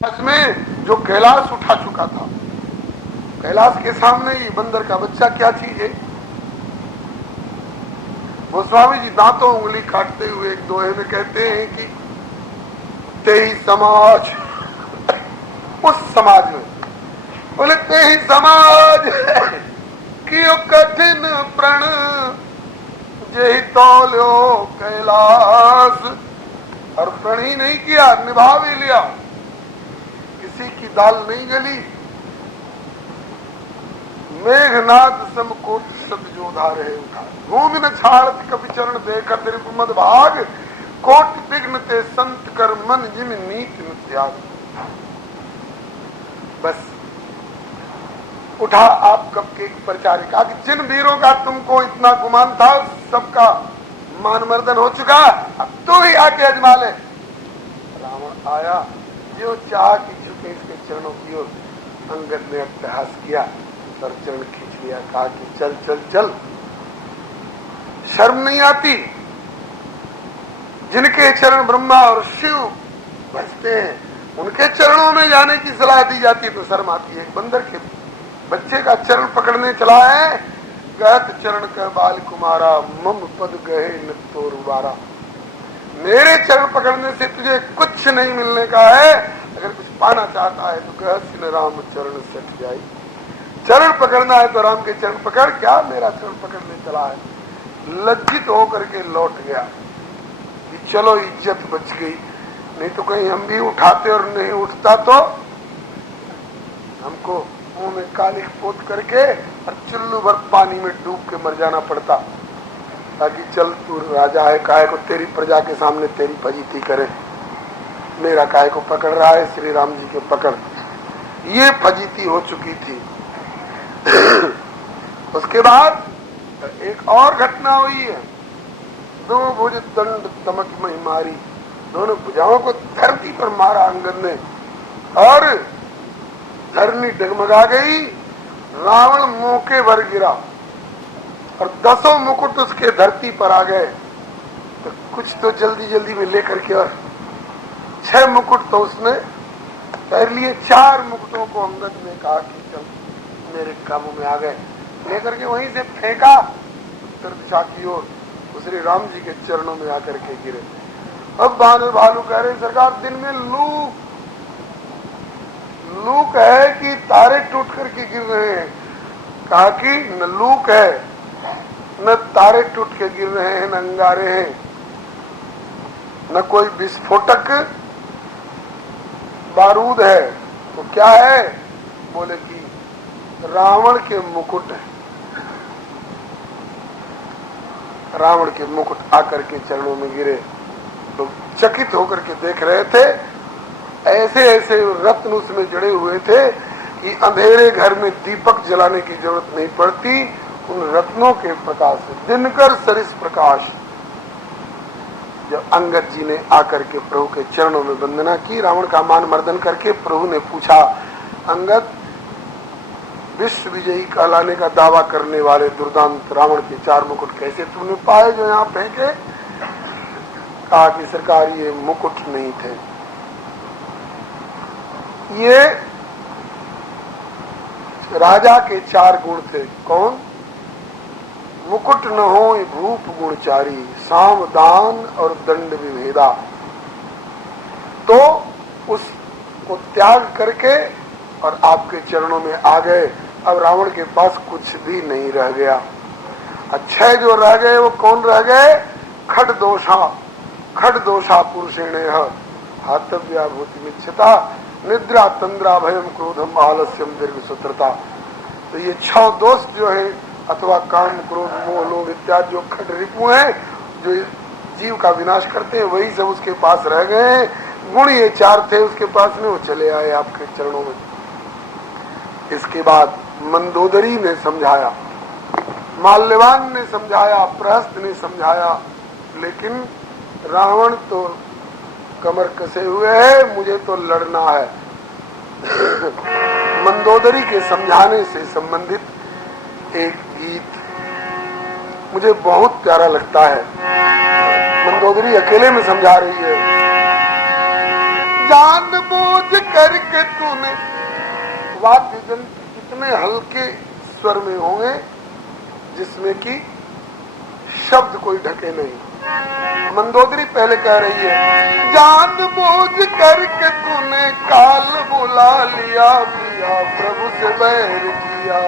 में जो कैलाश उठा चुका था, कैलाश के सामने ये बंदर का बच्चा क्या चीज है। गोस्वामी जी दांतों उंगली काटते हुए एक दोहे में कहते हैं कि ते ही समाज, उस समाज में बोले ते ही समाज कियो कठिन प्रण जेहि तौल्यो कैलाश। और प्रण ही नहीं किया, निभा भी लिया, किसी की दाल नहीं गली। मेघनाद समकोट सद जो धारे उठा, भूमि न छाड़त कवि चरण देकर दीर्घ मद भाग, कोट विघ्न ते संत कर मन जिम नीत न त्याग। बस उठा आप कब के प्रचारिक, आगे जिन वीरों का तुमको इतना गुमान था सबका मान मर्दन हो चुका, अब तू ही आके अजमा ले। रावण आया, जो चाह कि झुके इसके चरणों की ओर, अंगद ने अट्टहास किया और चरण खींच लिया, कहा कि चल चल चल, शर्म नहीं आती। जिनके चरण ब्रह्मा और शिव बजते हैं उनके चरणों में जाने की सलाह दी जाती है तो शर्म आती है। बंदर के बच्चे का चरण पकड़ने चला है, गहत चरण कह बाल कुमारा, मम पद गए न तो रुबारा। मेरे चरण पकड़ने से तुझे कुछ नहीं मिलने का है, अगर कुछ पाना चाहता है तो गहत राम चरण सट जाए। चरण पकड़ना है तो राम के चरण पकड़, क्या मेरा चरण पकड़ने चला है। लज्जित होकर के लौट गया कि चलो इज्जत बच गई, नहीं तो कहीं हम भी उठाते और नहीं उठता तो हमको मुंह में कालिख पोत करके और चुल्लू भर पानी में डूब के मर जाना पड़ता, ताकि चल तू राजा है, काहे को तेरी प्रजा के सामने तेरी फजीती करे, मेरा काहे को पकड़ रहा है, श्री राम जी के पकड़। ये फजीती हो चुकी थी। उसके बाद एक और घटना हुई है, दो भुज दंड तमक में मारी, दोनों भुजाओं को धरती पर मारा अंगद ने और धरनी डगमगा गई। रावण मौके भर गिरा और 10 मुकुट उसके धरती पर आ गए। तो कुछ तो जल्दी जल्दी में लेकर के, और 6 मुकुट तो उसने पहन लिए, 4 मुकुटों को अंगद ने कहा कि चल मेरे काबू में आ गए, लेकर के वहीं से फेंका उत्तर दिशा की ओर, श्री राम जी के चरणों में आकर के गिरे। अब बानर भालू कह रहे सरकार, दिन में लूक है कि तारे टूट करके गिर रहे हैं। कहा कि न लूक है न तारे टूट के गिर रहे हैं, न अंगारे हैं, न कोई विस्फोटक बारूद है, तो क्या है। बोले कि रावण के मुकुट है। रावण के मुकुट आकर के चरणों में गिरे। लोग चकित होकर के देख रहे थे, ऐसे ऐसे रत्न उसमें जड़े हुए थे कि अंधेरे घर में दीपक जलाने की जरूरत नहीं पड़ती, उन रत्नों के प्रकाश से दिनकर सरिस प्रकाश। जब अंगद जी ने आकर के प्रभु के चरणों में वंदना की, रावण का मान मर्दन करके, प्रभु ने पूछा, अंगद विश्व विजयी कहलाने का दावा करने वाले दुर्दांत रावण के 4 मुकुट कैसे तूने पाए जो यहाँ फेंके। कहा कि सरकार ये मुकुट नहीं थे, ये राजा के 4 गुण थे। कौन? मुकुट न हो भूप गुणचारी, साम दान और दंड विभेदा। तो उसको त्याग करके और आपके चरणों में आ गए। अब रावण के पास कुछ भी नहीं रह गया। 6 जो रह गए वो कौन रह गए? खड दोषा पुरुषेण हातव्या भूति मिच्छता, निद्रा तंद्रा भयम क्रोधम आलस्यम दीर्घ सूत्रता। तो ये 6 दोष जो है, अथवा काम क्रोध मोह लोभ इत्यादि जो खड रिपु हैं, जो जीव का विनाश करते हैं, वही सब उसके पास रह गए हैं। गुण ये 4 थे उसके पास में, वो चले आए आपके चरणों में। इसके बाद मंदोदरी ने समझाया, माल्यवान ने समझाया, प्रहस्त ने समझाया, लेकिन रावण तो कमर कसे हुए है, मुझे तो लड़ना है। मंदोदरी के समझाने से संबंधित एक गीत मुझे बहुत प्यारा लगता है। मंदोदरी अकेले में समझा रही है। जानबूझ कर करके तूने, वाद्य यंत्र इतने हल्के स्वर में होंगे जिसमें कि शब्द कोई ढके नहीं। मंदोदरी पहले कह रही है, जानबूझ करके तूने काल बुला लिया, पिया प्रभु से बैर किया।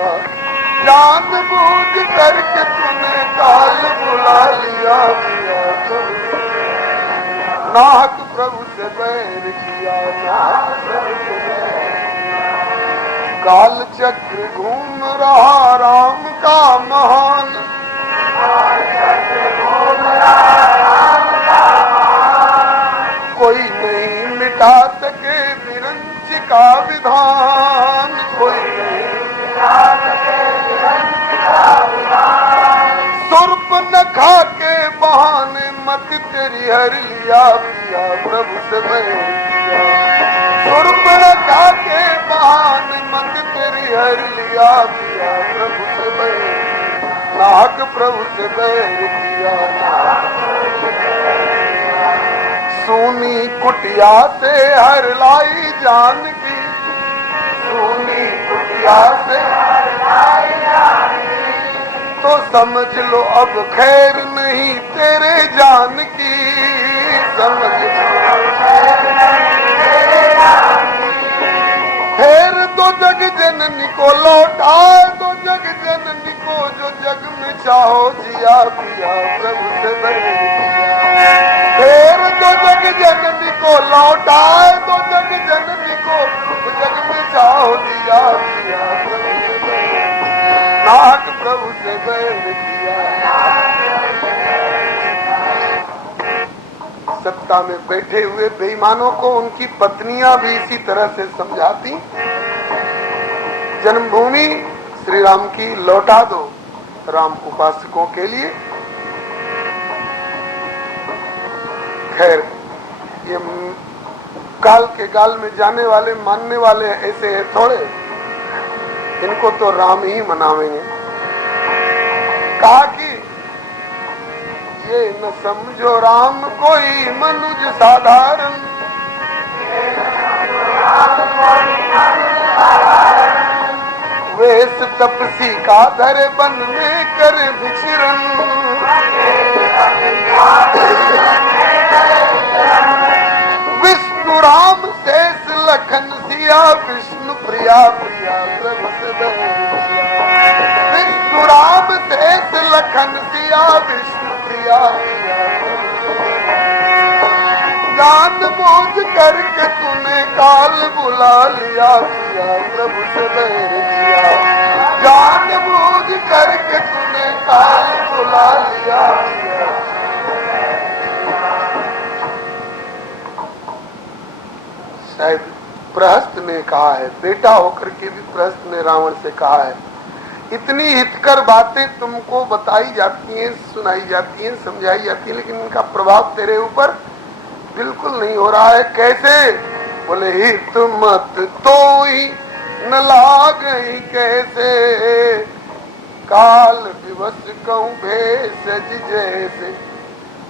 जानबूझ करके तूने काल बुला लिया, पिया नाहक प्रभु से बैर किया, नाहक प्रभु से बैर किया। काल चक्र घूम रहा राम का महान, कोई नहीं मिटा सके विरंच का विधान, कोई नहीं मिटा सके विरंच का विधान। सुर्प न खा के बहाने मत तेरी हर लिया, पिया प्रभु से बैर किया। सुर्प न खा के बहाने मत तेरी हर लिया, पिया प्रभु से बैर, नाहक प्रभु से बैर किया। सूनी कुटिया से हर लाई जान की, सूनी कुटिया से हर लाई जान की, तो समझ लो अब खैर नहीं तेरे जान की, समझ लो अब खैर नहीं तेरे जान की। फिर तो जग जननी को लौटाए, तो जग जननी को जो जग में चाहो जिया, पिया प्रभु से बैर किया। फिर तो जग जननी को लौटाए, तो जग जननी को जग में चाहो दिया, पिया प्रभु से बैर, नाहक प्रभु से बैर किया। सत्ता में बैठे हुए बेईमानों को उनकी पत्नियां भी इसी तरह से समझाती, जन्मभूमि श्री राम की लौटा दो राम उपासकों के लिए। खैर, ये काल के गाल में जाने वाले मानने वाले ऐसे हैं थोड़े, इनको तो राम ही मनावेंगे। कहा कि ये न समझो राम कोई मनुज साधारण, वेश तपसी का धरे बन में कर विचरण, विष्णु राम शेष लखन सिया, विष्णु प्रिया प्रिया प्रभु से बैर किया। विष्णु राम शेष लखन सिया, विष्णु प्रिया प्रिया प्रभु से बैर किया। जानबूझ करके तूने काल बुला लिया, पिया प्रभु से बैर किया। जानबूझ करके तूने काल बुला लिया, पिया। शायद प्रहस्त ने कहा है, बेटा होकर के भी प्रहस्त ने रावण से कहा है, इतनी हितकर बातें तुमको बताई जाती हैं, सुनाई जाती हैं, समझाई जाती हैं, लेकिन इनका प्रभाव तेरे ऊपर बिल्कुल नहीं हो रहा है। कैसे? बोले हित मत तो ही न लागई कैसे, काल विवश कहूं भेष जैसे।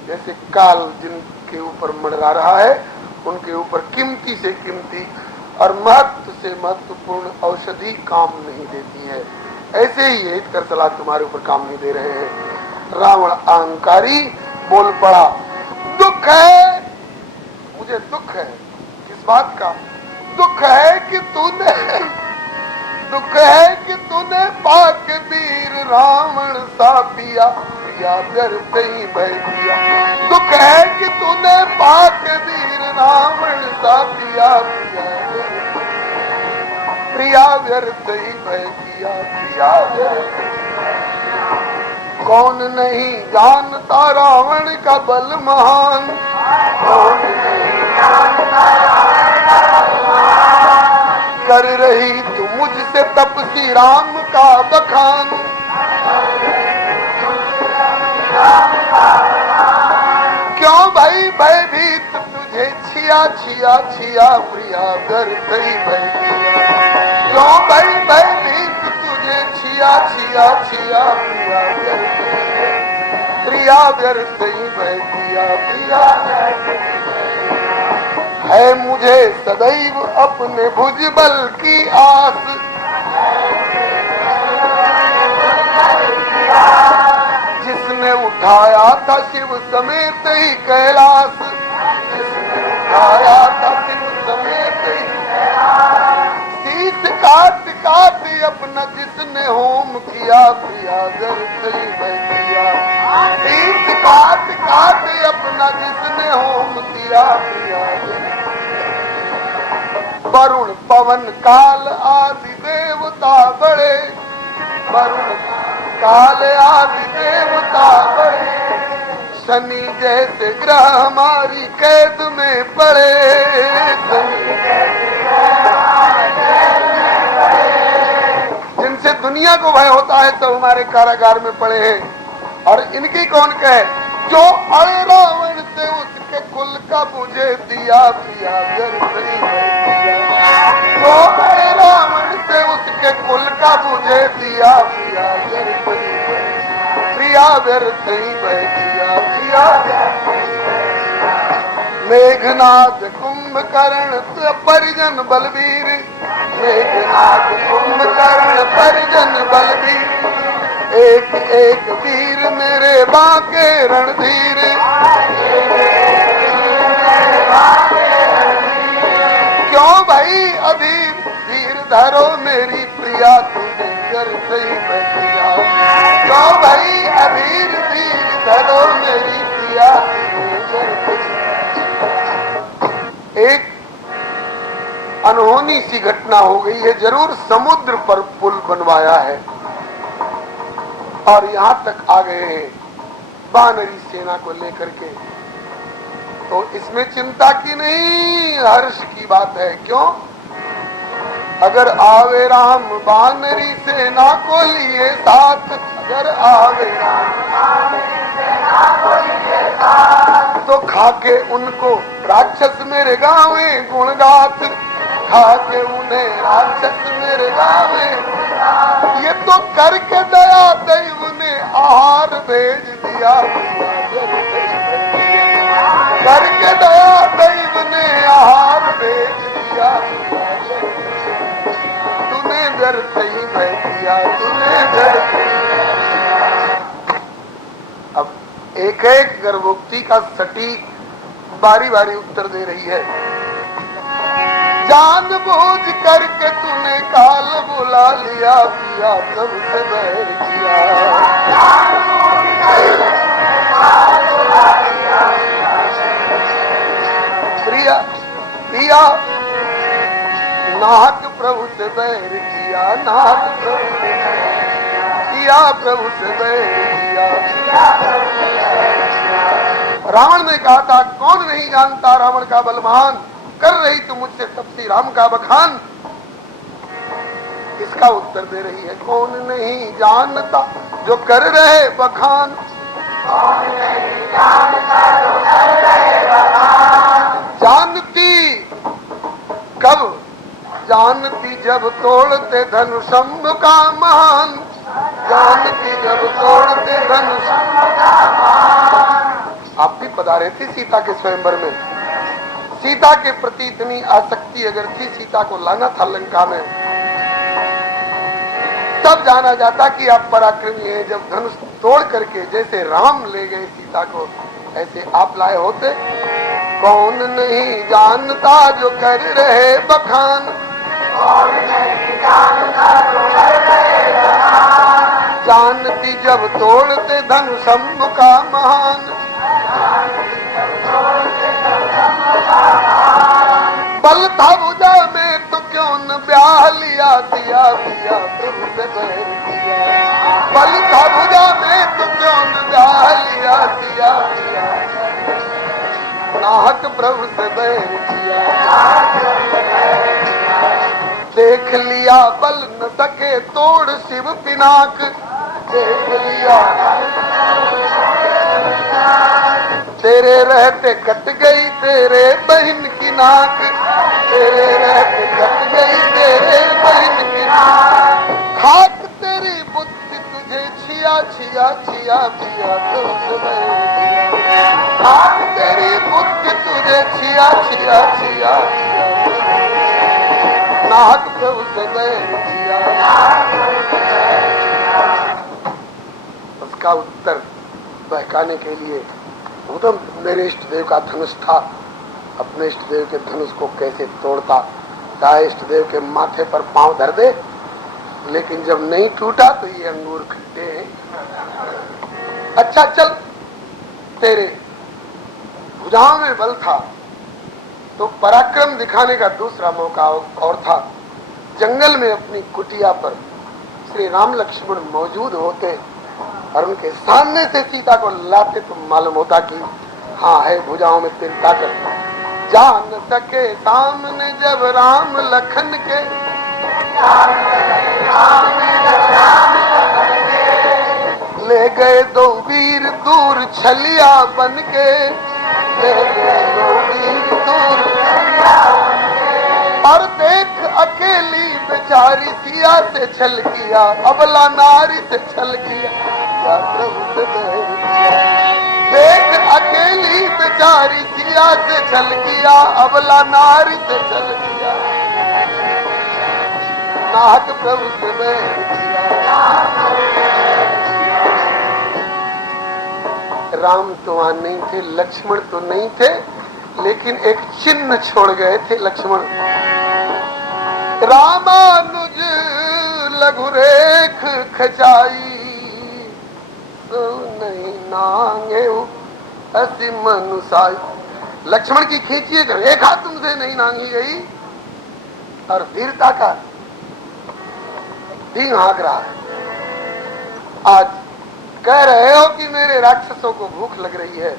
जैसे काल जिनके ऊपर मंडरा रहा है, उनके ऊपर कीमती से कीमती और महत्व से महत्वपूर्ण औषधि काम नहीं देती है, ऐसे ही ये हितकर सलाह तुम्हारे ऊपर काम नहीं दे रहे हैं। रावण अहंकारी बोल पड़ा, दुख है, मुझे दुख है। किस बात का? दुख है कि तूने, दुख है कि तूने पाक वीर रावण सा पिया, पिया व्यर्थ ही बह किया। दुख है कि तूने पाक वीर रावण सा पिया, पिया प्रिया व्यर्थ ही बह किया, प्रिया व्यर्थ। कौन नहीं जानता रावण का बल महान, कौन नहीं जानता रावण का बल महान। कर रही तू मुझसे तपसी राम का बखान, क्यों भाई भयभीत तुझे छिया छिया छिया, प्रिया व्यर्थ ही बह किया। क्यों भाई भयभीत तुझे छिया छिया छिया, प्रिया व्यर्थ, प्रिया व्यर्थ ही बह किया, प्रिया है मुझे सदैव अपने भुजबल की आस। जिसने उठाया था शिव समेत ही कैलाश, जिसने उठाया था शिव समेत ही शीश काट काट अपना जिसने होम किया, प्रिया व्यर्थ ही मैं किया। शीश काट काट अपना जिसने होम किया, प्रिया वरुण पवन काल आदि देवता बड़े, वरुण काल आदि देवता बड़े, शनि जैसे ग्रह हमारी कैद में पड़े। जिनसे दुनिया को भय होता है तो हमारे कारागार में पड़े हैं। और इनकी कौन कहे, जो अड़े रावण से उसके कुल का बुझे दिया, प्रिया व्यर्थ ही मैं किया। जो अड़े रावण से उसके कुल का बुझे दिया, प्रिया व्यर्थ ही मैं, प्रिया व्यर्थ ही मैं किया, प्रिया। मेघनाथ कुंभकर्ण परिजन बलवीर, मेघनाथ कुंभकर्ण परिजन बलवीर, एक एक वीर मेरे बांके रणधीर। क्यों भाई अधीर धीर धरो मेरी प्रिया, तुझे व्यर्थ ही मैं किया। क्यों भाई अधीर धीर धरो मेरी प्रिया, तुझे व्यर्थ ही। एक अनहोनी सी घटना हो गई है, जरूर समुद्र पर पुल बनवाया है और यहाँ तक आ गए हैं वानरी सेना को लेकर के, तो इसमें चिंता की नहीं, हर्ष की बात है। क्यों? अगर आवे राम वानरी सेना को लिए साथ, अगर आवे राम सेना को लिए साथ, तो खाके उनको राक्षस मेरे गावे गुणगाथ, खाके उन्हें राक्षस मेरे गावे। ये तो करके दया दैव ने आहार भेज दिया, करके दया दैव ने आहार भेज दिया। तूने व्यर्थ ही मैं किया, तूने व्यर्थ। अब एक एक गर्भोक्ति का सटीक बारी बारी उत्तर दे रही है। जानबूझ करके तूने काल बुला लिया, पिया सबसे बैर किया। प्रिया पिया नाहक प्रभु से बैर किया, नाहक प्रभु से किया, प्रभु से बैर किया। रावण ने कहा था, कौन नहीं जानता रावण का बलवान, कर रही तू मुझसे तब से राम का बखान। इसका उत्तर दे रही है, कौन नहीं जानता जो कर रहे बखान, कौन नहीं जानता जो कर रहे बखान। जानती कब, जानती जब तोड़ते धनुषंभ का महान, जानती जब तोड़ते धनुषंभ का महान। आप भी पधारे थे सीता के स्वयंवर में, सीता के प्रति इतनी आसक्ति अगर थी, सीता को लाना था लंका में, तब जाना जाता कि आप पराक्रमी हैं। जब धनुष तोड़ करके जैसे राम ले गए सीता को, ऐसे आप लाए होते। कौन नहीं जानता जो कर रहे बखान, कौन नहीं जानता जो कर रहे बखान। जानती जब तोड़ते धनुषंभ का महान, बल था भुजा में तो क्यों न ब्याह लिया, दिया दिया प्रभु से बैर किया। बल था भुजा में तो क्यों न ब्याह लिया, दिया दिया नाहक प्रभु से बैर किया। देख लिया बल न सके तोड़ शिव पिनाक, देख लिया तेरे रहते कट गई तेरे बहन की नाक, तेरे रहते कट गई तेरे बहन की नाक। खाक तेरी बुद्धि तुझे छिया छिया छिया पिया, तुझसे बैर किया। खाक तेरी बुद्धि तुझे तुझे छिया छिया छिया नाहक प्रभु से बैर किया। उसका उत्तर बहकाने के लिए वो तो मेरे इष्ट देव का धनुष था, अपने इष्ट देव के धनुष को कैसे तोड़ता, चाहे इष्ट देव के माथे पर पांव धर दे, लेकिन जब नहीं टूटा तो ये अंगूर खट्टे हैं। अच्छा चल, तेरे भुजाओं में बल था तो पराक्रम दिखाने का दूसरा मौका और था। जंगल में अपनी कुटिया पर श्री राम लक्ष्मण मौजूद होते और उनके सामने से सीता को लाते तो मालूम होता कि हाँ है भुजाओं में तेरी ताकत। जान सके सामने जब राम लखन के, ले गए दो वीर दूर छलिया बन के, ले गए दो वीर दूर और देख अकेली बेचारी सिया से छल किया, अबला नारी से छल किया, या प्रभु से बैर किया। देख अकेली बेचारी सिया से छल किया, अबला नारी से छल किया, नाहक प्रभु से बैर किया। राम तो वहां नहीं थे, लक्ष्मण तो नहीं थे, लेकिन एक चिन्ह छोड़ गए थे लक्ष्मण। रामानुज लघु रेख खचाई, तो नहीं नांगे असी मनुसाई। लक्ष्मण की खींची रेखा तुमसे नहीं नांगी गई और वीरता का ढींग हाँक रहा है। आज कह रहे हो कि मेरे राक्षसों को भूख लग रही है,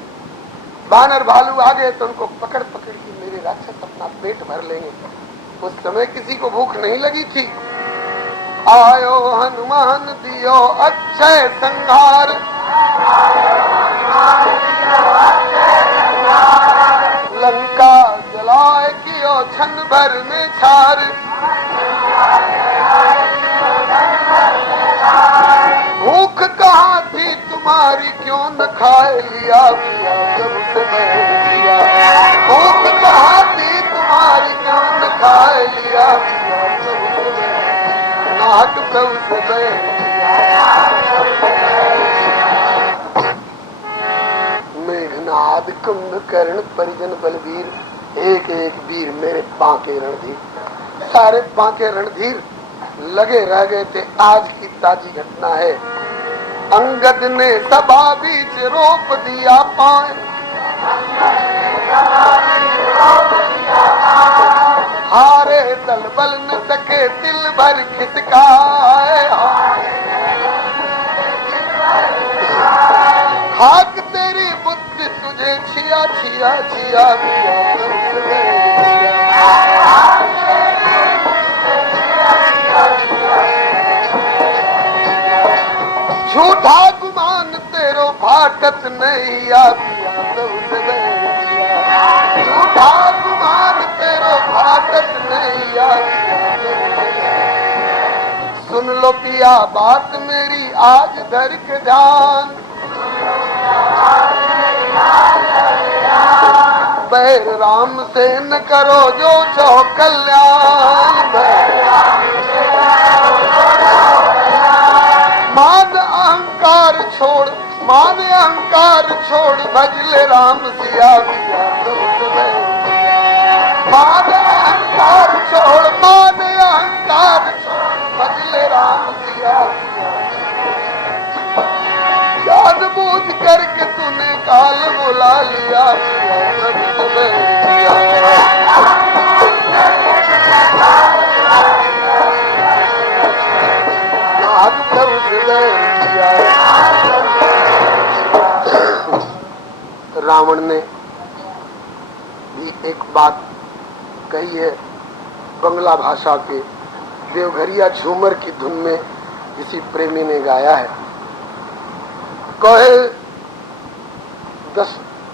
बानर भालू आ गए तो उनको पकड़ पकड़ के मेरे राक्षस अपना पेट भर लेंगे। उस समय किसी को भूख नहीं लगी थी। आयो हनुमान दियो अक्षय संहार, लंका जलाए कियो क्षण भर में छार, भूख कहाँ थी तुम्हारी क्यों न खाए लिया, प्रभु से बैर किया। भूख कहाँ थी तुम्हारी क्यों न खाए लिया, प्रभु से बैर किया, नाहक प्रभु से बैर किया। मेघनाद कुंभकर्ण परिजन बलवीर, एक एक वीर मेरे बांके रणधीर, सारे बांके रणधीर लगे रह गए थे। आज की ताजी घटना है, अंगद ने सभा बीच रोप दिया पाए, हारे दल बल न सके दिल भर खिसकाए, खाक तेरी बुद्धि तुझे छिया छिया छिया झूठा गुमान तेरो भाटत नहीं आ पिया, झूठा गुमान तेरो भाटत नहीं आ पिया। सुन लो पिया बात मेरी आज धर के ध्यान, बैर राम से न करो जो चौ कल्याण, मान अहंकार छोड़, मान अहंकार छोड़ भजले राम सिया पिया, मान अहंकार छोड़, मान अहंकार छोड़ भजले राम सिया पिया। जान बूझ करके तूने काल बुला लिया, रावण ने भी एक बात कही है, बंगला भाषा के देवघरिया झूमर की धुन में किसी प्रेमी ने गाया है। कहे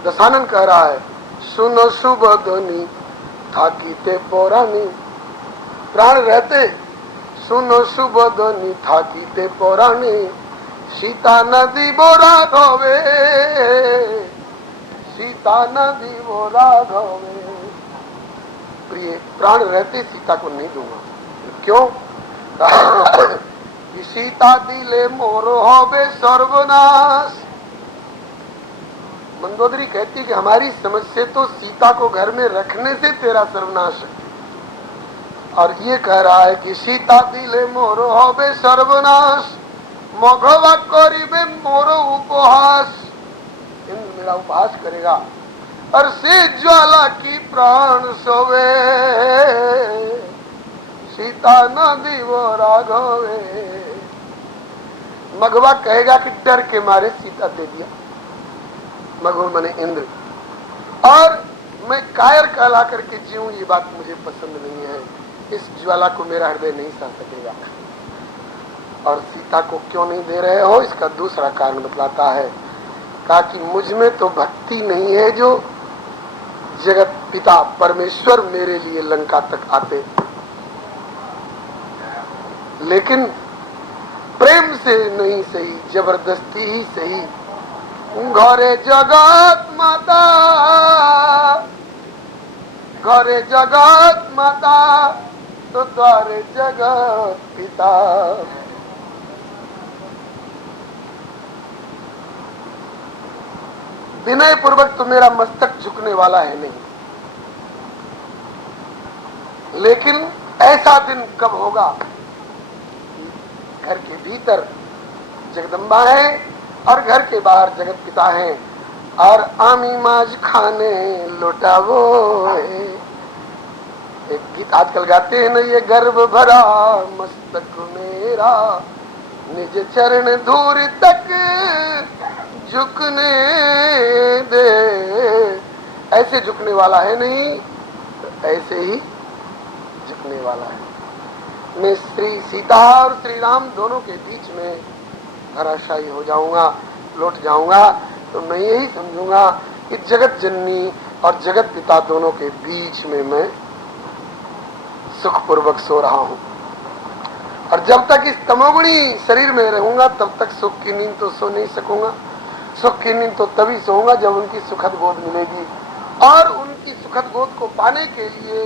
दशानन कह रहा है, सुनो शुभ ध्वनि थाकीते पौराणी, प्राण रहते सुनो शुभ ध्वनि थाकीते पौराणी, सीता नदी बोरा धोवे, सीता न दीवो राघवे। प्रिय, प्राण रहते सीता को नहीं दूंगा। क्यों? कि सीता दिले मोरो होबे सर्वनाश। मंदोदरी कहती कि हमारी समझ से तो सीता को घर में रखने से तेरा सर्वनाश है, और ये कह रहा है कि सीता दिले मोरो होबे सर्वनाश, मघवा करिबे मोरो उपहास। इंद्र मेरा उपहास करेगा, और से ज्वाला की प्राण सोवे, सीता न दीवो राघवे। मघवा कहेगा कि डर के मारे सीता दे दिया, मघवा मने इंद्र, और मैं कायर कहला करके जीऊं, ये बात मुझे पसंद नहीं है, इस ज्वाला को मेरा हृदय नहीं सह सकेगा। और सीता को क्यों नहीं दे रहे हो, इसका दूसरा कारण बतलाता है, कहा कि मुझ में तो भक्ति नहीं है जो जगत पिता परमेश्वर मेरे लिए लंका तक आते, लेकिन प्रेम से नहीं सही, जबरदस्ती ही सही। घरे जगत माता, घरे जगत माता, तो द्वारे जगत पिता। विनय पूर्वक तो मेरा मस्तक झुकने वाला है नहीं, लेकिन ऐसा दिन कब होगा, घर के भीतर जगदम्बा है और घर के बाहर जगत पिता है, और आमी माज खाने लुटावो। एक गीत आजकल गाते हैं ना, ये गर्भ भरा मस्तक मेरा, निज चरण धूर तक झुकने दे। ऐसे झुकने वाला है नहीं, तो ऐसे ही झुकने वाला है। मैं श्री सीता और श्री राम दोनों के बीच में धराशायी हो जाऊंगा, लौट जाऊंगा, तो मैं यही समझूंगा कि जगत जननी और जगत पिता दोनों के बीच में मैं सुखपूर्वक सो रहा हूं। और जब तक इस तमोगुणी शरीर में रहूंगा तब तक सुख की नींद तो सो नहीं सकूंगा। सुख की नींद तो तभी सोऊंगा जब उनकी सुखद गोद मिलेगी, और उनकी सुखद गोद को पाने के लिए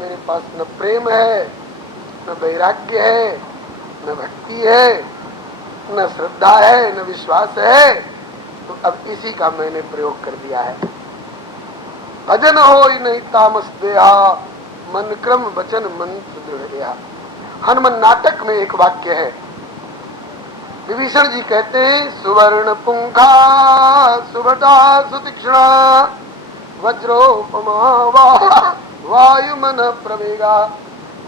मेरे पास न प्रेम है, न वैराग्य है, न भक्ति है, न श्रद्धा है, न विश्वास है। तो अब इसी का मैंने प्रयोग कर दिया है। भजन हो नहीं तामस देहा, मन क्रम वचन मंत्र दृढ़। हनुमान नाटक में एक वाक्य है, विभीषण जी कहते हैं, सुवर्ण पुंखा सुभटा सुतीक्ष्णा, वज्रोपमा वायुमन प्रवेगा,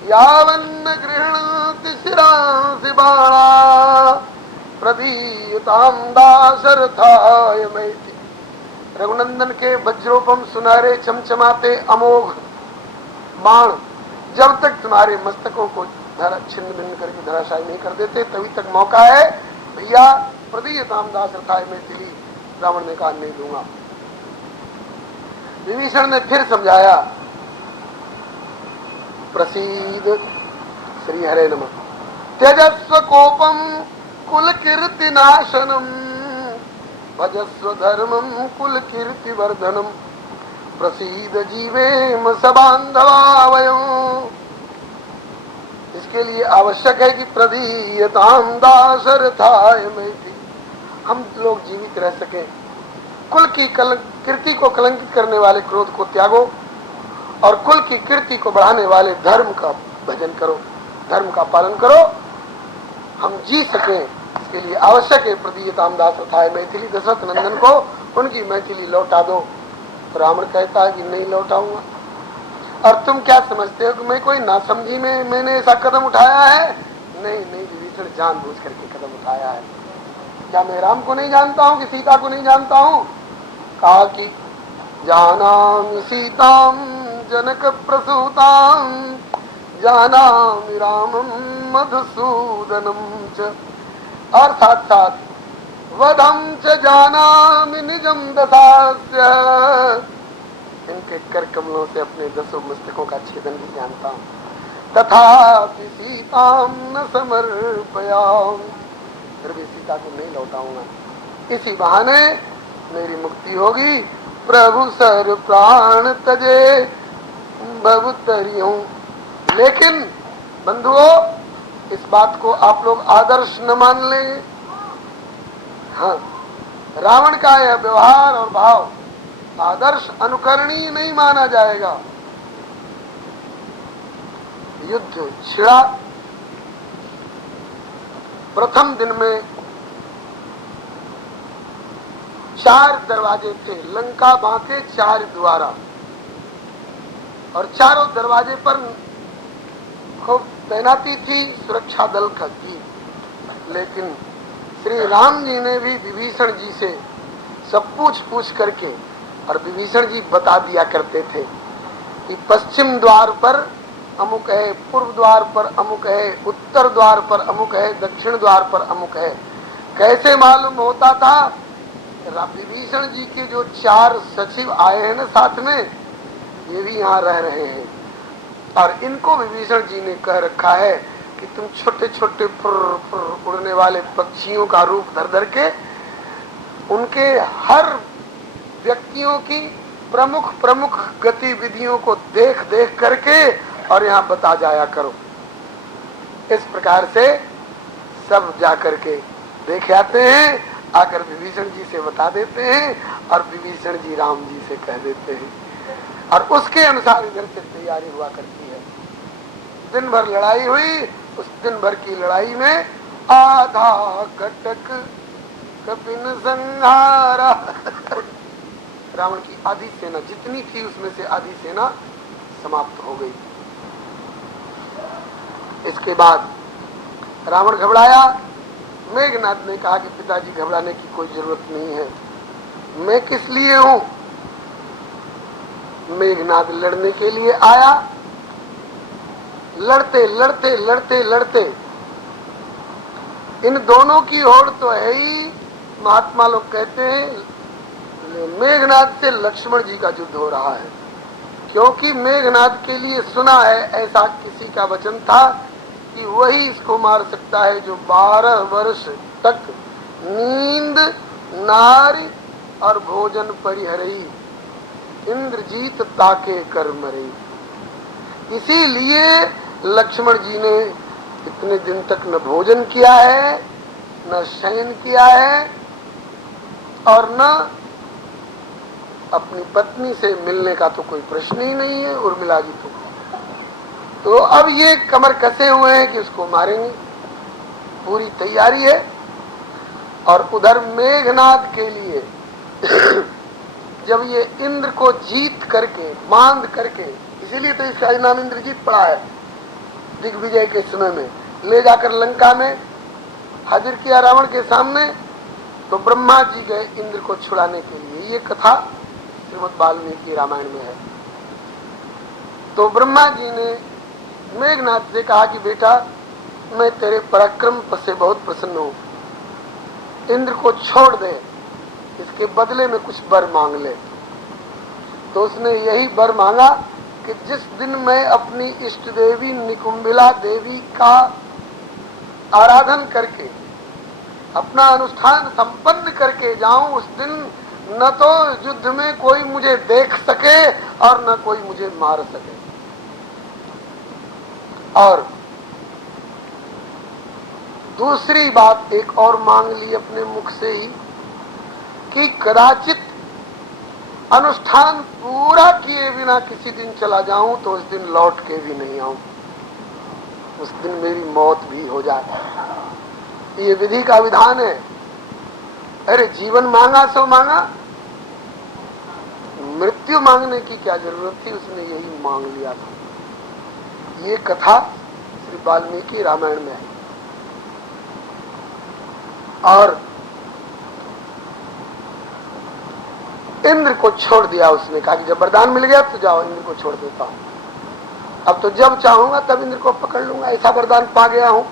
यावन्न गृह्णन्ति शिरांसि बाणा, प्रदीयतां दाशरथाय मैति। रघुनंदन के वज्रोपम सुनहरे चमचमाते अमोघ बाण जब तक तुम्हारे मस्तकों को छिन्न भिन्न करके धराशायी नहीं कर देते, तभी तक मौका है भैया। प्रदीयतां दाशरथाय मैथिली, रावण ने कहा नहीं दूंगा। विभीषण ने फिर समझाया, प्रसीद श्री हरे नमः, त्यजस्व कोपम कुल कीर्ति नाशनम, भजस्व धर्मम कुल कीर्ति वर्धनम, प्रसीद जीवेम सबांधवा वयम्। इसके लिए आवश्यक है कि प्रदीयतां दाशरथाय मैथिली, हम लोग जीवित रह सके। कुल की कीर्ति को कलंकित करने वाले क्रोध को त्यागो, और कुल की कीर्ति को बढ़ाने वाले धर्म का भजन करो, धर्म का पालन करो, हम जी सके। इसके लिए आवश्यक है प्रदीयतां दाशरथाय मैथिली, दशरथ नंदन को उनकी मैथिली लौटा दो। तो रावण कहता है कि नहीं लौटाऊंगा। और तुम क्या समझते हो कि मैं कोई नासमझी में मैंने ऐसा कदम उठाया है? नहीं नहीं, विभीषण जानबूझ करके कदम उठाया है। क्या मैं राम को नहीं जानता हूँ कि सीता को नहीं जानता हूँ? कहा कि जानामि सीताम जनक प्रसूताम, जानामि रामम मधुसूदनम च, और साथ साथ वधम च जानामि निजम दशास्य, इनके कर कमलों से अपने 10 मस्तकों का छेदन भी जानता हूँ। तथापि सीताम न समर्पयाम, फिर भी सीता को नहीं लौटाऊंगा। इसी बहाने मेरी मुक्ति होगी प्रभु सर प्राण तजे भव तरियों। लेकिन बंधुओं, इस बात को आप लोग आदर्श न मान लें। हाँ, रावण का यह व्यवहार और भाव आदर्श अनुकरणीय नहीं माना जाएगा। युद्ध छिड़ा। प्रथम दिन में 4 दरवाजे थे, लंका बांके 4 द्वारा, और चारों दरवाजे पर खूब तैनाती थी सुरक्षा दल का की। लेकिन श्री राम जी ने भी विभीषण जी से सब पूछ करके, और विभीषण जी बता दिया करते थे कि पश्चिम द्वार पर अमुक है, पूर्व द्वार पर अमुक है, उत्तर द्वार पर अमुक है, दक्षिण द्वार पर अमुक है। कैसे मालूम होता था? विभीषण जी के जो 4 सचिव आए हैं ना साथ में, ये भी यहाँ रह रहे हैं, और इनको विभीषण जी ने कह रखा है कि तुम छोटे छोटे फुर उड़ने वाले पक्षियों का रूप धर धर के उनके हर व्यक्तियों की प्रमुख प्रमुख गतिविधियों को देख देख करके और यहाँ बता जाया करो। इस प्रकार से सब जाकर के देख आते हैं, आकर विभीषण जी से बता देते हैं, और विभीषण जी राम जी से कह देते हैं, और उसके अनुसार इधर से तैयारी हुआ करती है। दिन भर लड़ाई हुई। उस दिन भर की लड़ाई में आधा कटक कपिन संहारा। रावण की आधी सेना जितनी थी उसमें से आधी सेना समाप्त हो गई। इसके बाद रावण घबराया। मेघनाद ने कहा कि पिताजी, घबराने की कोई जरूरत नहीं है, मैं किस लिए हूं? मेघनाद लड़ने के लिए आया। लड़ते लड़ते लड़ते लड़ते इन दोनों की होड़ तो है ही। महात्मा लोग कहते हैं मेघनाद से लक्ष्मण जी का युद्ध हो रहा है, क्योंकि मेघनाद के लिए सुना है, ऐसा किसी का वचन था कि वही इसको मार सकता है जो 12 वर्ष तक नींद, नारी और भोजन परिहरई, इंद्रजीत ताके कर मरई। इसीलिए लक्ष्मण जी ने इतने दिन तक न भोजन किया है, न शयन किया है, और न अपनी पत्नी से मिलने का तो कोई प्रश्न ही नहीं है, उर्मिला जी तो अब ये कमर कसे हुए हैं कि उसको मारेंगे, पूरी तैयारी है। और उधर मेघनाद के लिए जब ये इंद्र को जीत करके, बांध करके, इसीलिए तो इसका नाम इंद्रजीत पड़ा है, दिग्विजय के समय में ले जाकर लंका में हाजिर किया रावण के सामने, तो ब्रह्मा जी गए इंद्र को छुड़ाने के लिए। ये कथा श्रीमद् वाल्मीकि रामायण में है। तो ब्रह्मा जी ने मेघनाद से कहा कि बेटा, मैं तेरे पराक्रम से बहुत प्रसन्न हूं, इंद्र को छोड़ दे, इसके बदले में कुछ वर मांग ले। तो उसने यही वर मांगा कि जिस दिन मैं अपनी इष्ट देवी निकुंभिला देवी का आराधन करके अपना अनुष्ठान संपन्न करके जाऊं, उस दिन न तो युद्ध में कोई मुझे देख सके और न कोई मुझे मार सके। और दूसरी बात एक और मांग ली अपने मुख से ही कि कदाचित अनुष्ठान पूरा किए बिना किसी दिन चला जाऊं तो उस दिन लौट के भी नहीं आऊं, उस दिन मेरी मौत भी हो जाए। ये विधि का विधान है। अरे जीवन मांगा सो मांगा, मृत्यु मांगने की क्या जरूरत थी, उसने यही मांग लिया था। ये कथा श्री वाल्मीकि रामायण में है। और इंद्र को छोड़ दिया उसने, कहा कि जब वरदान मिल गया तो जाओ, इंद्र को छोड़ देता हूं, अब तो जब चाहूंगा तब इंद्र को पकड़ लूंगा, ऐसा वरदान पा गया हूं,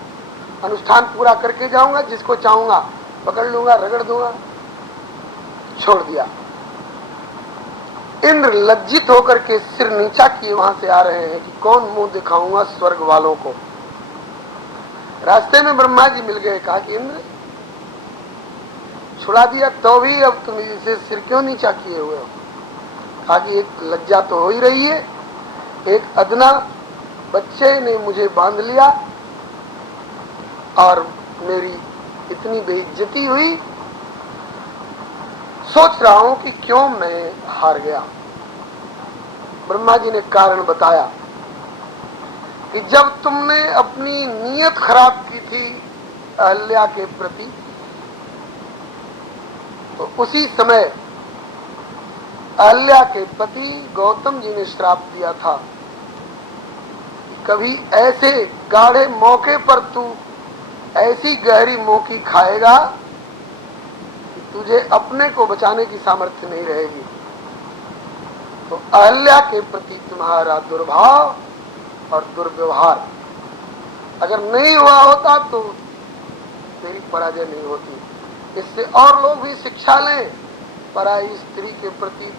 अनुष्ठान पूरा करके जाऊंगा, जिसको चाहूंगा पकड़ लूंगा, रगड़ दूंगा। छोड़ दिया। इंद्र लज्जित होकर के सिर नीचा किए वहां से आ रहे हैं कि कौन मुंह दिखाऊंगा स्वर्ग वालों को। रास्ते में ब्रह्मा जी मिल गए, कहा कि इंद्र छुड़ा दिया तो भी अब तुम इसे सिर क्यों नीचा किए हुए हो? आगे एक लज्जा तो हो ही रही है, एक अदना बच्चे ने मुझे बांध लिया और मेरी इतनी बेइज्जती हुई। सोच रहा हूं कि क्यों मैं हार गया। ब्रह्मा जी ने कारण बताया कि जब तुमने अपनी नीयत खराब की थी अहल्या के प्रति, तो उसी समय अहल्या के पति गौतम जी ने श्राप दिया था कि कभी ऐसे गाढ़े मौके पर तू ऐसी गहरी मौकी खाएगा कि तुझे अपने को बचाने की सामर्थ्य नहीं रहेगी। तो अहल्या के प्रति तुम्हारा दुर्भाव और दुर्व्यवहार अगर नहीं हुआ होता तो तेरी पराजय नहीं होती। इससे और लोग भी शिक्षा लें, पराई स्त्री के प्रति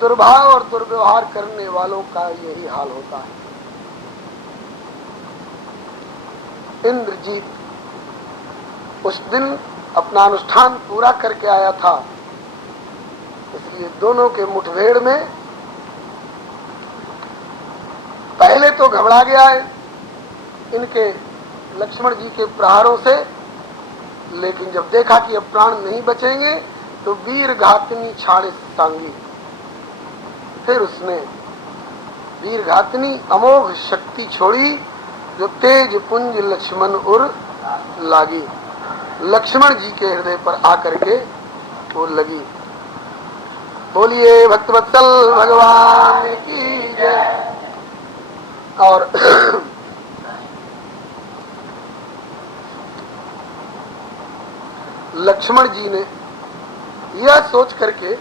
दुर्भाव और दुर्व्यवहार करने वालों का यही हाल होता है। इंद्रजीत उस दिन अपना अनुष्ठान पूरा करके आया था, इसलिए दोनों के मुठभेड़ में पहले तो घबरा गया है इनके लक्ष्मण जी के प्रहारों से, लेकिन जब देखा कि अब प्राण नहीं बचेंगे तो वीर घातनी छाड़े सांगी। फिर उसने वीर घातनी अमोघ शक्ति छोड़ी जो तेज पुंज लक्ष्मण उर लागी, लक्ष्मण जी के हृदय पर आकर के वो लगी। बोलिए भक्तवत्सल भगवान की जय। और लक्ष्मण जी ने यह सोच करके,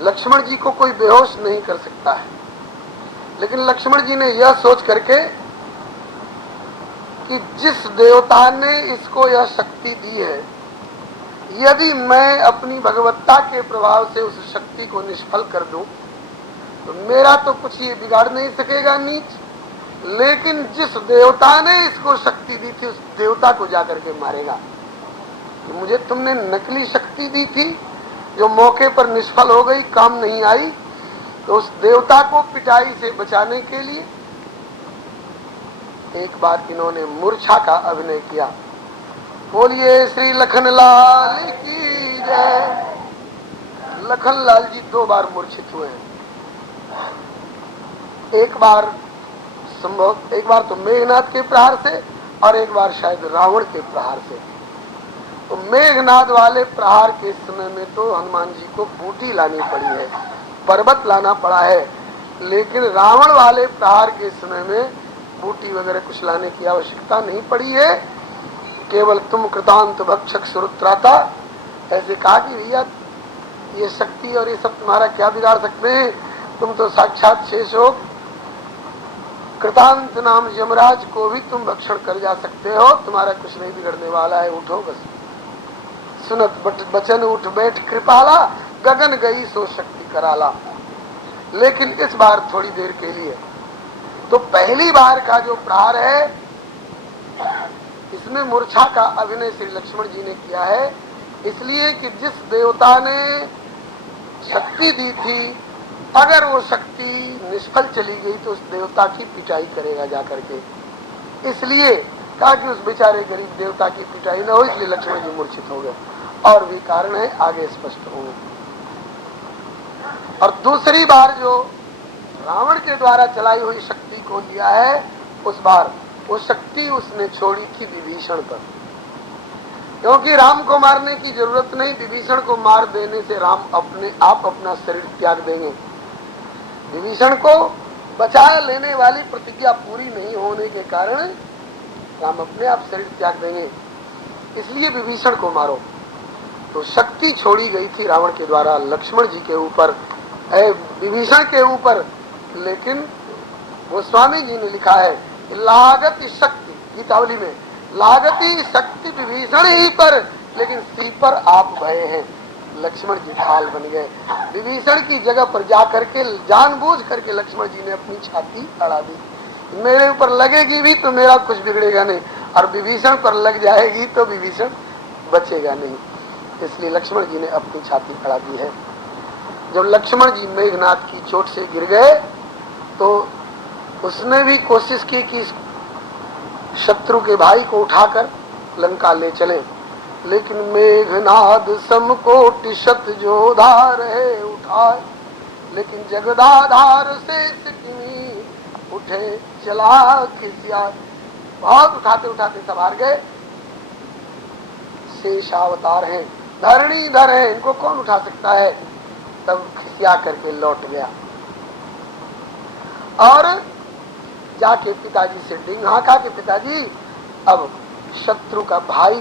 लक्ष्मण जी को कोई बेहोश नहीं कर सकता है, लेकिन लक्ष्मण जी ने यह सोच करके कि जिस देवता ने इसको यह शक्ति दी है, यदि मैं अपनी भगवत्ता के प्रभाव से उस शक्ति को निष्फल कर दूं तो मेरा तो कुछ ये बिगाड़ नहीं सकेगा नीच, लेकिन जिस देवता ने इसको शक्ति दी थी उस देवता को जाकर के मारेगा। तो मुझे तुमने नकली शक्ति दी थी जो मौके पर निष्फल हो गई, काम नहीं आई, तो उस देवता को पिटाई से बचाने के लिए एक बार इन्होंने मूर्छा का अभिनय किया। बोलिए श्री लखनलाल की जय। लखनलाल जी 2 बार मूर्छित हुए हैं। एक बार तो मेघनाद के प्रहार से और एक बार शायद रावण के प्रहार से। तो मेघनाद वाले प्रहार के समय में तो हनुमान जी को बूटी लानी पड़ी है, पर्वत लाना पड़ा है, लेकिन रावण वाले प्रहार के समय में बूटी वगैरह कुछ लाने की आवश्यकता नहीं पड़ी है। केवल तुम कृतांत भक्षक सुरुत्राता ऐसे कहा कि भैया ये शक्ति और ये सब तुम्हारा क्या बिगाड़ सकते हैं, तुम तो साक्षात शेष हो, कृतांत नाम यमराज को भी तुम भक्षण कर जा सकते हो, तुम्हारा कुछ नहीं बिगड़ने वाला है, उठो बस। सुनत बचन उठ बैठ कृपाला, गगन गई सो शक्ति कराला। लेकिन इस बार थोड़ी देर के लिए, तो पहली बार का जो प्रहार है इसमें मूर्छा का अभिनय श्री लक्ष्मण जी ने किया है, इसलिए कि जिस देवता ने शक्ति दी थी अगर वो शक्ति निष्फल चली गई तो उस देवता की पिटाई करेगा जाकर के, इसलिए कहा कि उस बेचारे गरीब देवता की पिटाई न हो, इसलिए लक्ष्मण जी मूर्छित हो गए। और भी कारण है, आगे स्पष्ट होंगे। और दूसरी बार जो रावण के द्वारा चलाई हुई शक्ति को लिया है, उस बार वो शक्ति उसने छोड़ी थी विभीषण पर, क्योंकि राम को मारने की जरूरत नहीं, विभीषण को मार देने से राम अपने आप अपना शरीर त्याग देंगे। विभीषण को बचा लेने वाली प्रतिज्ञा पूरी नहीं होने के कारण राम अपने आप शरीर त्याग देंगे, इसलिए विभीषण को मारो। तो शक्ति छोड़ी गई थी रावण के द्वारा लक्ष्मण जी के ऊपर, विभीषण के ऊपर, लेकिन गोस्वामी जी ने लिखा है लागति शक्ति, गीतावली में लागति शक्ति विभीषण ही पर, लेकिन सी पर आप भय हैं। लक्ष्मण जी ढाल बन गए, विभीषण की जगह पर जाकर के जानबूझ करके लक्ष्मण जी ने अपनी छाती अड़ा दी। मेरे ऊपर लगेगी भी तो मेरा कुछ बिगड़ेगा नहीं, और विभीषण पर लग जाएगी तो विभीषण बचेगा नहीं, इसलिए लक्ष्मण जी ने अपनी छाती अड़ा दी है। जब लक्ष्मण जी मेघनाद की चोट से गिर गए तो उसने भी कोशिश की कि शत्रु के भाई को उठाकर लंका ले चले, लेकिन मेघनाद समकोटि शत जोधार है उठाए, लेकिन जगदाधार से सिकनी उठे चला खिसिया। बहुत उठाते उठाते सब हार गए। शेष अवतार हैं, धरणीधर हैं, इनको कौन उठा सकता है। तब खिसिया करके लौट गया और जाके पिताजी से डिंग हाँका कि पिताजी अब शत्रु का भाई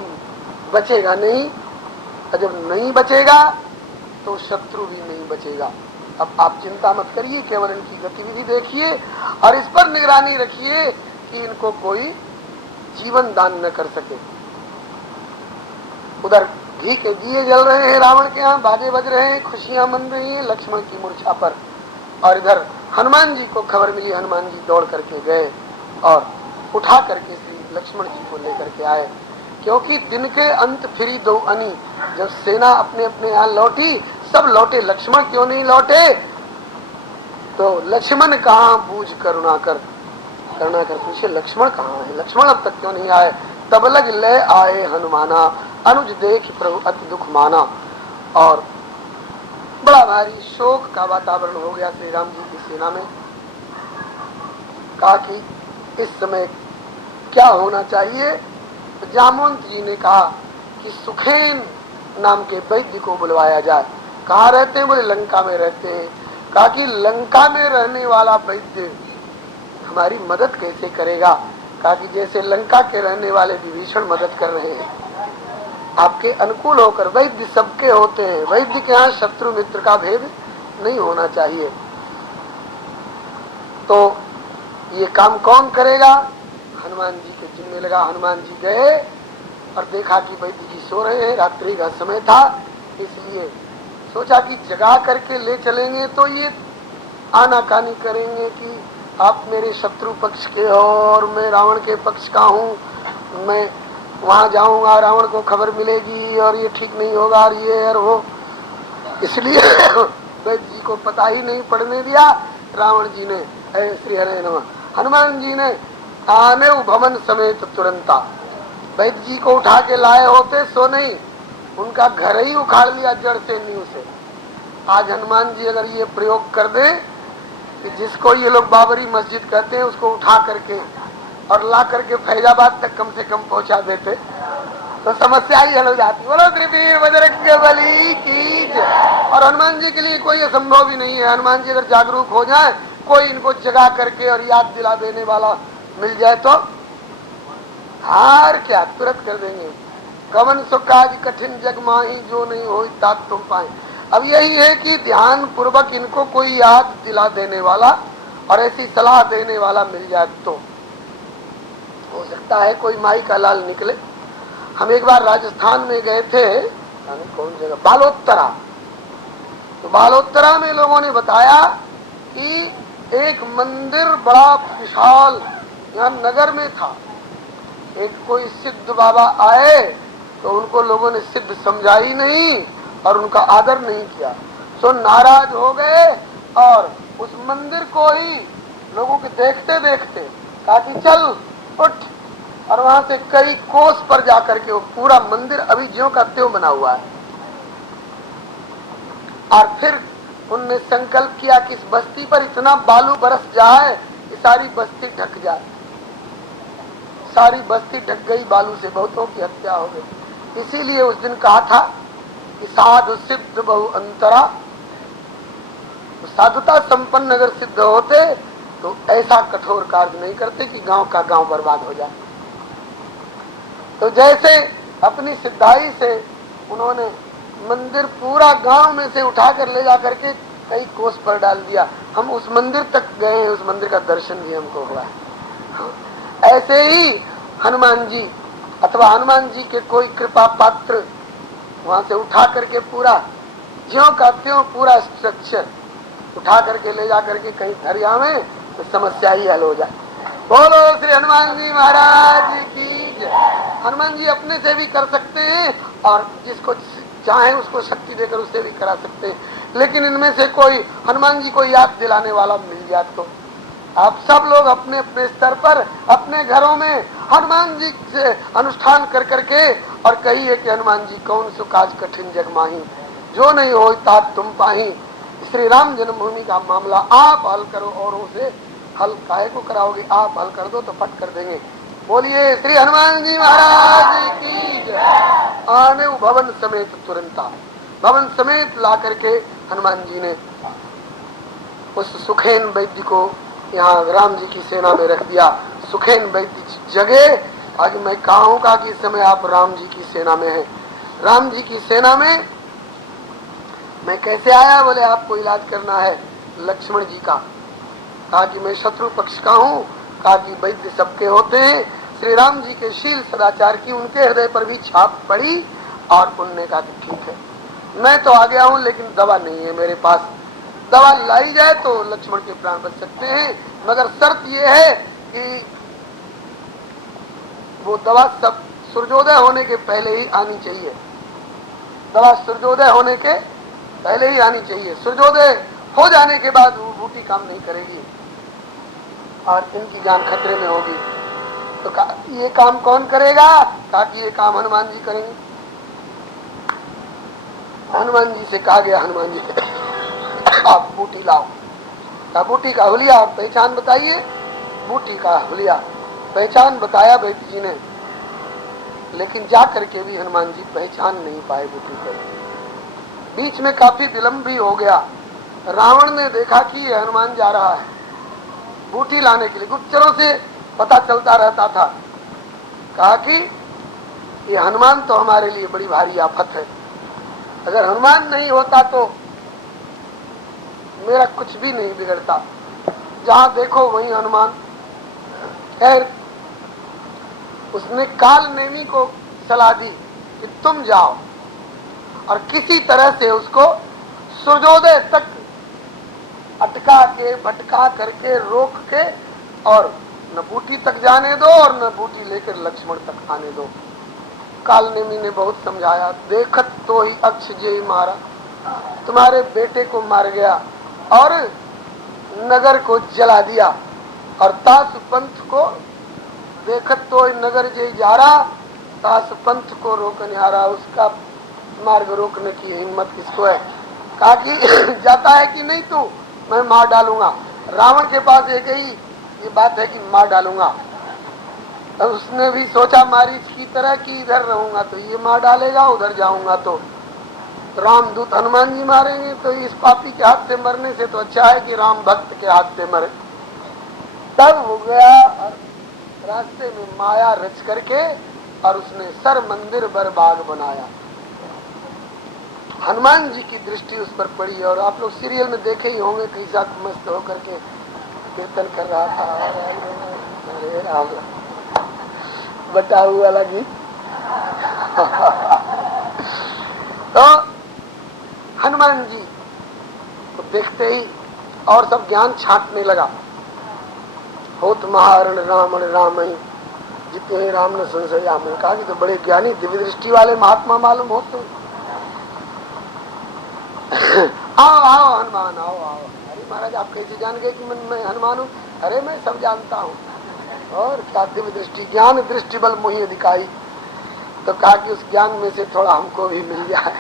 बचेगा नहीं, और जब नहीं बचेगा तो शत्रु भी नहीं बचेगा। अब आप चिंता मत करिए, केवल इनकी गतिविधि देखिए और इस पर निगरानी रखिए कि इनको कोई जीवन दान न कर सके। उधर घी के दिए जल रहे हैं रावण के यहाँ, बाजे बज रहे हैं, खुशियां मन रही हैं लक्ष्मण की मूर्छा पर, और इधर हनुमान जी को खबर मिली। हनुमान जी दौड़ करके गए और उठा करके श्री लक्ष्मण जी को लेकर के आए, क्योंकि दिन के अंत फिरी दो अनी। जब सेना अपने अपने यहाँ लौटी, सब लौटे, लक्ष्मण क्यों नहीं लौटे। तो लक्ष्मण कहाँ बूझ करुणाकर पूछे लक्ष्मण कहाँ है, लक्ष्मण अब तक क्यों नहीं आए। तब लग ले आए हनुमाना, अनुज देख प्रभु अति दुख माना। और बड़ा भारी शोक का वातावरण हो गया श्री राम जी की सेना में। कहा कि इस समय क्या होना चाहिए। तो जामवंत जी ने कहा कि सुखेन नाम के वैद्य को बुलवाया जाए। कहाँ रहते हैं, बोले लंका में रहते हैं। कहा कि लंका में रहने वाला वैद्य हमारी मदद कैसे करेगा। कहा कि जैसे लंका के रहने वाले विभीषण मदद कर रहे हैं आपके अनुकूल होकर। वैद्य सबके होते हैं, वैद्य के यहाँ शत्रु मित्र का भेद नहीं होना चाहिए। तो ये काम कौन करेगा, हनुमान जी के जिम्मे लगा। हनुमान जी गए और देखा कि वैद्य जी सो रहे हैं, रात्रि का समय था, इसलिए सोचा कि जगा करके ले चलेंगे तो ये आनाकानी करेंगे कि आप मेरे शत्रु पक्ष के हो और मैं रावण के पक्ष का हूँ, मैं वहां जाऊंगा रावण को खबर मिलेगी और ये ठीक नहीं होगा और ये और वो। इसलिए वैद्य जी को पता ही नहीं पड़ने दिया। रावण जी ने श्री हरे नमः, हनुमान जी ने आने भवन समेत तुरंता वैद्य जी को उठा के लाए होते सो नहीं, उनका घर ही उखाड़ लिया जड़ से नींव से। आज हनुमान जी अगर ये प्रयोग कर दे कि जिसको ये लोग बाबरी मस्जिद कहते हैं उसको उठा करके और ला करके फैजाबाद तक कम से कम पहुंचा देते तो समस्या ही हल हो जाती। बोलो त्रिवीर बजरंगबली की जय। और हनुमान जी के लिए कोई असंभव ही नहीं है। हनुमान जी अगर जागरूक हो जाए, कोई इनको जगा करके और याद दिला देने वाला मिल जाए तो हार क्या तुरंत कर देंगे। कवन सुकाज कठिन जग माही, जो नहीं हो तात तुम पाए। अब यही है कि ध्यान पूर्वक इनको कोई याद दिला देने वाला और ऐसी सलाह देने वाला मिल जाए तो हो सकता है कोई माई का लाल निकले। हम एक बार राजस्थान में गए थे, कौन जगह, बालोत्तरा। तो बालोत्तरा में लोगों ने बताया कि एक मंदिर बड़ा विशाल यहाँ नगर में था। एक कोई सिद्ध बाबा आए तो उनको लोगों ने सिद्ध समझा ही नहीं और उनका आदर नहीं किया, तो नाराज हो गए और उस मंदिर को ही लोगों के देखते देखते कहा कि चल उठ, और वहां से कई कोस पर जाकर के वो पूरा मंदिर अभी ज्यों का त्यों बना हुआ है। और फिर उनने संकल्प किया कि इस बस्ती पर इतना बालू बरस जाए कि सारी बस्ती ढक जाए। सारी बस्ती ढक गई बालू से, बहुतों की हत्या हो गई। इसीलिए उस दिन कहा था कि साधु सिद्ध बहु अंतरा, साधुता संपन्न अगर सिद्ध होते तो ऐसा कठोर कार्य नहीं करते कि गांव का गांव बर्बाद हो जाए। तो जैसे अपनी सिद्धाई से उन्होंने मंदिर पूरा गांव में से उठाकर ले जा करके कई कोस पर डाल दिया। हम उस मंदिर तक गए, उस मंदिर का दर्शन भी हमको हुआ है। हाँ। ऐसे ही हनुमान जी अथवा हनुमान जी के कोई कृपा पात्र वहां से उठा करके पूरा ज्यों का त्यों पूरा स्ट्रक्चर उठा करके ले जा करके कहीं धरिया में तो समस्या ही हल हो जाए। बोलो श्री हनुमान जी महाराज की जय। हनुमान जी अपने से भी कर सकते हैं और जिसको चाहे उसको शक्ति देकर उससे भी करा सकते हैं। लेकिन इनमें से कोई हनुमान जी को याद दिलाने वाला मिल जाए तो आप सब लोग अपने अपने स्तर पर अपने घरों में हनुमान जी से अनुष्ठान कर करके और कहिए कि हनुमान जी कौन सो काज कठिन जग माही, जो नहीं हो तात तुम पाही। श्री राम जन्मभूमि का मामला आप हल करो, औरों से हल काहे को कराओगे, आप हल कर दो तो फट कर देंगे। बोलिए श्री हनुमान जी महाराज की जय। आने भवन समेत तुरंता, भवन समेत ला करके हनुमान जी ने उस सुखेन वैद्य को यहाँ राम जी की सेना में रख दिया। सुखेन वैद्य जगे, आज मैं कहूँगा कि इस समय आप राम जी की सेना में हैं। राम जी की सेना में मैं कैसे आया, बोले आपको इलाज करना है लक्ष्मण जी का। कहा कि मैं शत्रु पक्ष का हूँ। कहा कि वैद्य सबके होते हैं। श्री राम जी के शील सदाचार की उनके हृदय पर भी छाप पड़ी और उनने कहा कि ठीक है, मैं तो आ गया हूँ लेकिन दवा नहीं है मेरे पास, दवा लाई जाए तो लक्ष्मण के प्राण बच सकते हैं, मगर शर्त ये है कि वो दवा सब सूर्योदय होने के पहले ही आनी चाहिए। दवा सूर्योदय होने के पहले ही आनी चाहिए। सूर्योदय हो जाने के बाद वो बूटी काम नहीं करेगी और इनकी जान खतरे में होगी। तो ये काम कौन करेगा, ताकि ये काम हनुमान जी करेंगे। हनुमान जी से कहा गया, हनुमान जी आप बूटी लाओ। बूटी का हुलिया आप पहचान बताइए। बूटी का हुलिया पहचान बताया वैद्य जी ने, लेकिन जा करके भी हनुमान जी पहचान नहीं पाए बूटी को। बीच में काफी विलंब भी हो गया। रावण ने देखा कि ये हनुमान जा रहा है बूटी लाने के लिए, गुप्तचरों से पता चलता रहता था। कहा कि ये हनुमान तो हमारे लिए बड़ी भारी आफत है, अगर हनुमान नहीं होता तो मेरा कुछ भी नहीं बिगड़ता, जहां देखो वहीं हनुमान। खैर उसने काल नेमी को सलाह दी कि तुम जाओ और किसी तरह से उसको सूर्योदय तक अटका के भटका करके रोक के और न बूटी तक जाने दो और न बूटी लेकर लक्ष्मण तक आने दो। काल नेमी ने बहुत समझाया, देखत तो ही अक्ष जय मारा, तुम्हारे बेटे को मार गया और नगर को जला दिया, और तास पंथ को देखत तो नगर जय जारा, तास पंथ को रोकने आ रहा, उसका मार्ग रोकने की हिम्मत किसको है। कहा कि जाता है कि नहीं तू, मैं मार डालूंगा। रावण के पास एक ही ये बात है कि मार डालूंगा। अब उसने भी सोचा मारीच की तरह कि इधर रहूंगा तो ये मार डालेगा, उधर जाऊंगा तो रामदूत हनुमान जी मारेंगे, तो इस पापी के हाथ से मरने से तो अच्छा है कि राम भक्त के हाथ से मरे। तब हो गया और रास्ते में माया रच करके और उसने सर मंदिर बरबाग बनाया। हनुमान जी की दृष्टि उस पर पड़ी और आप लोग सीरियल में देखे ही होंगे कैसा मस्त होकर के कीर्तन कर रहा था। अरे राम बटा हुआ लगी। तो हनुमान जी को देखते ही और सब ज्ञान छांटने लगा। होत महारण रावण रामई जितने राम ने संशय आमन। कहा कि तो बड़े ज्ञानी दिव्य दृष्टि वाले महात्मा मालूम होते हैं। आओ आओ हनुमान आओ आओ। अरे महाराज आप कैसे जान गए कि मैं हनुमान हूँ। अरे मैं सब जानता हूँ। और क्या दिव्य दृष्टि, ज्ञान दृष्टि बल मोहि दिखाई। तो कहा कि उस ज्ञान में से थोड़ा हमको भी मिल जाए।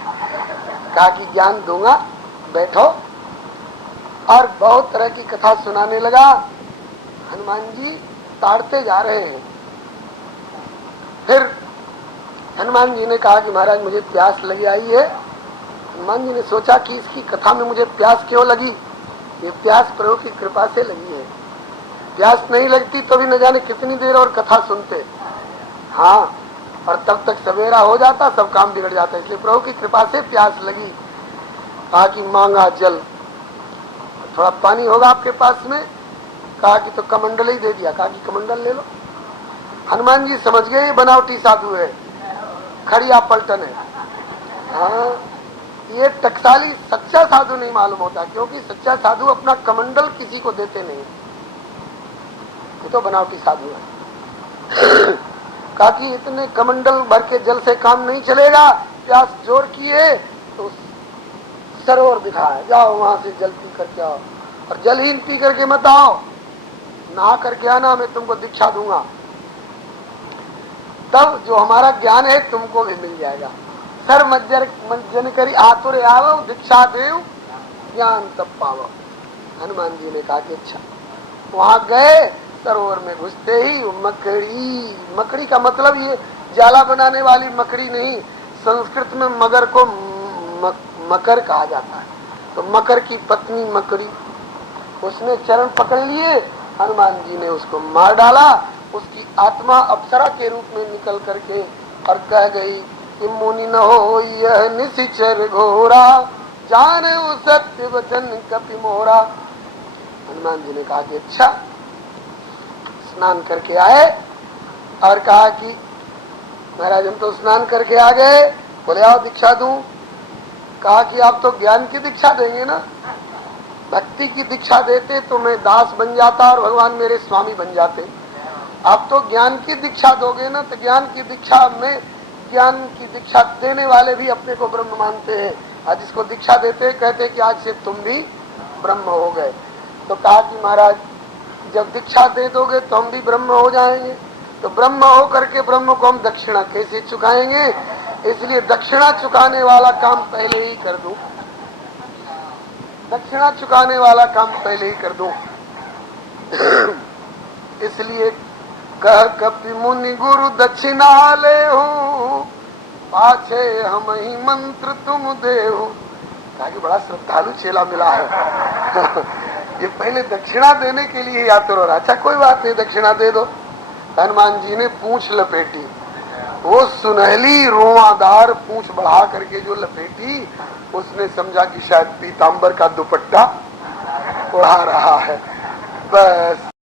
कहा कि ज्ञान दूंगा, बैठो। और बहुत तरह की कथा सुनाने लगा। हनुमान जी ताड़ते जा रहे हैं। फिर हनुमान जी ने कहा कि महाराज मुझे प्यास लगी आई है। हनुमान जी ने सोचा कि इसकी कथा में मुझे प्यास क्यों लगी। ये प्यास प्रभु की कृपा से लगी है। प्यास नहीं लगती तो भी न जाने कितनी देर और कथा सुनते। हाँ, और तब तक सवेरा हो जाता, सब काम बिगड़ जाता। इसलिए प्रभु की कृपा से प्यास लगी। कहा कि मांगा जल, थोड़ा पानी होगा आपके पास में। कहा कि तो कमंडल ही दे दिया। कहा कि कमंडल ले लो। हनुमान जी समझ गए ये बनावटी साधु है, खड़िया पलटन है। हाँ, ये टकसाली सच्चा साधु नहीं मालूम होता, क्योंकि सच्चा साधु अपना कमंडल किसी को देते नहीं। ये तो बनावटी साधु है। कहा कि इतने कमंडल भर के जल से काम नहीं चलेगा। प्यास जोर की है तो सरोवर दिखाया, जाओ वहां से जल पी करके आओ, और जलहीन पी करके मत आओ, नहा करके आना, मैं तुमको दीक्षा दूंगा। तब जो हमारा ज्ञान है तुमको भी मिल जाएगा। सर मज्जन करी आतुर आवो, दीक्षा देव ज्ञान तब पावो। हनुमान जी ने कहा कि अच्छा। वहां गए, सरोवर में घुसते ही मकड़ी, मकड़ी का मतलब ये जाला बनाने वाली मकड़ी नहीं, संस्कृत में मगर को मकर कहा जाता है, तो मकर की पत्नी मकड़ी, उसने चरण पकड़ लिए, हनुमान जी ने उसको मार डाला। उसकी आत्मा अप्सरा के रूप में निकल करके और कह गई कि मुनि न हो यह निशिचर घोरा, जाने सत्य वचन कपि मोरा। हनुमान जी ने कहा कि अच्छा। स्नान करके आए और कहा कि महाराज हम तो स्नान करके आ गए, बोले आओ दीक्षा दूं। कहा कि आप तो ज्ञान की दीक्षा देंगे ना, भक्ति की दीक्षा देते तो मैं दास बन जाता और भगवान मेरे स्वामी बन जाते। आप तो ज्ञान की दीक्षा दोगे ना, तो ज्ञान की दीक्षा में, ज्ञान की दीक्षा देने वाले भी अपने को ब्रह्म मानते हैं, और जिसको दीक्षा देते कहते कि आज से तुम भी ब्रह्म हो गए। तो कहा कि महाराज जब दीक्षा दे दोगे तो हम भी ब्रह्म हो जाएंगे, तो ब्रह्म हो करके ब्रह्म को हम दक्षिणा कैसे चुकाएंगे, इसलिए दक्षिणा चुकाने वाला काम पहले ही कर दूं, दक्षिणा चुकाने वाला काम पहले ही कर दूं। इसलिए कह कपि मुनि गुरु दक्षिणा ले हो, पाछे हम ही मंत्र तुम देहु। कहा कि बड़ा श्रद्धालु चेला मिला है। ये पहले दक्षिणा देने के लिए आतुर हो रहा। अच्छा कोई बात नहीं, दक्षिणा दे दो। हनुमान जी ने पूंछ लपेटी, वो सुनहली रोआदार पूंछ बढ़ा करके जो लपेटी, उसने समझा कि शायद पीतांबर का दुपट्टा उड़ा रहा है। बस